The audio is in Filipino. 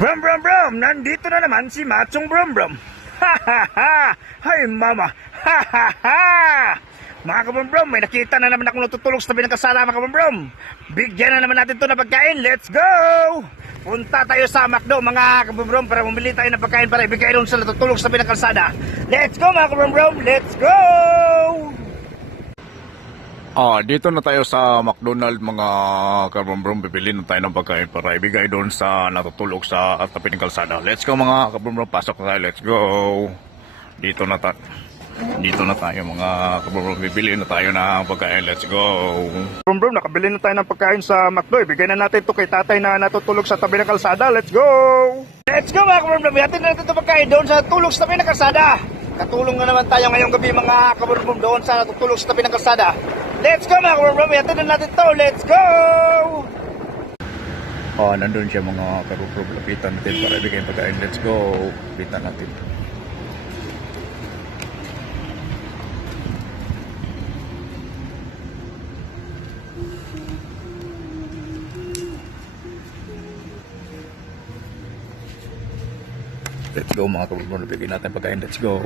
Brum brum brum, nandito na naman si Machong Brum Brum. Ha ha ha! Hay mama! Ha ha ha! Mga kabrum brum, may nakita na naman akong natutulog sa tabi ng kasala mga kabrum brum. Bigyan na naman natin to na pagkain. Let's go! Punta tayo sa McDo mga kabrum brum para bumili tayo ng pagkain para ibigay doon sa natutulog sa tabi ng kalsada. Let's go mga kabrum brum! Let's go! Ah, dito na tayo sa McDonald mga kabrombrom. Bibili na tayo ng pagkain para ibigay doon sa natutulog sa tabi ng kalsada. Let's go mga kabrombrom. Pasok na tayo. Let's go. Dito na tayo. Dito na tayo mga kabrombrom. Bibili na tayo ng pagkain. Let's go. Brum, nakabili na tayo ng pagkain sa McDo. Ibigay na natin to kay tatay na natutulog sa tabi ng kalsada. Let's go! Let's go mga kabrum brum. Yatin na natin ito pagkain doon sa tulog sa tabi ng kalsada. Katulong na naman tayo ngayong gabi mga kabrum brum doon sa natutulog sa tabi ng kalsada. Let's go mga. Yatin na natin to. Let's go! Ah, nandun siya mga kabrombrom. Lapitan natin para ibigay pagkain. Let's go. Lapitan natin. Let's go mga kabrombrom. Ibigay natin pagkain. Let's go.